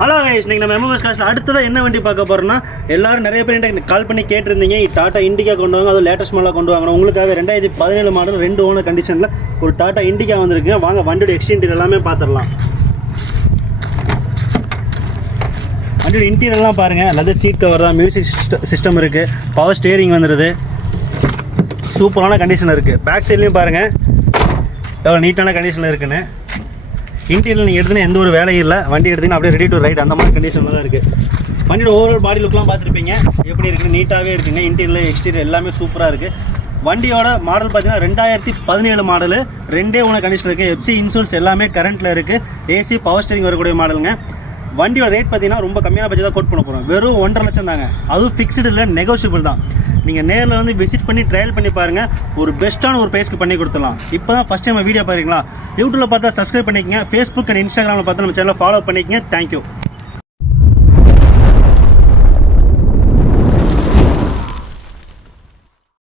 Hello guys, நீங்கள் நம்ம MMS காஸ்ட்டில் அடுத்ததான் என்ன வண்டி பார்க்க போகிறோம்னா, எல்லாரும் நிறைய பேர் எனக்கு கால் பண்ணி கேட்டிருந்தீங்க டாட்டா இண்டிகா கொண்டு வாங்க, அதுவும் லேட்டஸ்ட் மாடலாக கொண்டு வாங்கணும். உங்களுக்காக 2017 மாடல் 2 ஓனர் கண்டிஷனில் ஒரு டாட்டா இண்டிகா வந்திருக்குங்க. வாங்க வண்டியோட எக்ஸ்டீரியர் எல்லாமே பார்த்துடலாம். வண்டியோட இன்டீரியர்லாம் பாருங்கள், லெதர் சீட் கவர் தான், மியூசிக் சிஸ்டம் இருக்குது, பவர் ஸ்டியரிங் வந்துடுது, சூப்பரான கண்டிஷனில் இருக்குது. பேக் சைட்லேயும் பாருங்கள் எவ்வளோ நீட்டான கண்டிஷனில் இருக்குன்னு. இன்டீரியர் நீங்கள் எடுத்துனா எந்த ஒரு வேலையும் இல்லை, வண்டி எடுத்திங்கன்னா அப்படியே ரெடி டு ரைட் அந்த மாதிரி கண்டிஷனில் தான் இருக்குது. வண்டியோட ஓவரால் பாடி லுக்லாம் பார்த்துருப்பீங்க, எப்படி இருக்குது, நீட்டாகவே இருக்குங்க. இன்டீரியர் எக்ஸ்டீரியர் எல்லாமே சூப்பராக இருக்குது. வண்டியோட மாடல் பார்த்தீங்கன்னா 2017 மாடலு, 2 ஓனர் கண்டிஷனில் இருக்குது. எஃப்சி இன்சூரன்ஸ் எல்லாமே கரண்ட்டில் இருக்குது. ஏசி பவர் ஸ்டீரிங் வரக்கூடிய மாடலுங்க. வண்டியோட ரேட் பார்த்தீங்கன்னா ரொம்ப கம்மியான பட்ஜெட் தான் கோட் பண்ண போகிறோம், வெறும் 1.5 லட்சம் தாங்க. அதுவும் ஃபிக்ஸ்டு இல்லை, நெகோஷியபிள் தான். நீங்கள் நேரில் வந்து விசிட் பண்ணி ட்ரையல் பண்ணி பாருங்கள், ஒரு பெஸ்ட்டான ஒரு ப்ரைஸ்க்கு பண்ணி கொடுத்துடலாம். இப்போ தான் ஃபஸ்ட் டைம் வீடியோ பாருங்களா, யூடியூப்பில் பார்த்தா சப்ஸ்கிரைப் பண்ணிக்கங்க, ஃபேஸ்புக் அண்ட் இன்ஸ்டாகிராமில் பார்த்தா நம்ம சேனலை ஃபாலோ பண்ணிக்கங்க. தேங்க்யூ.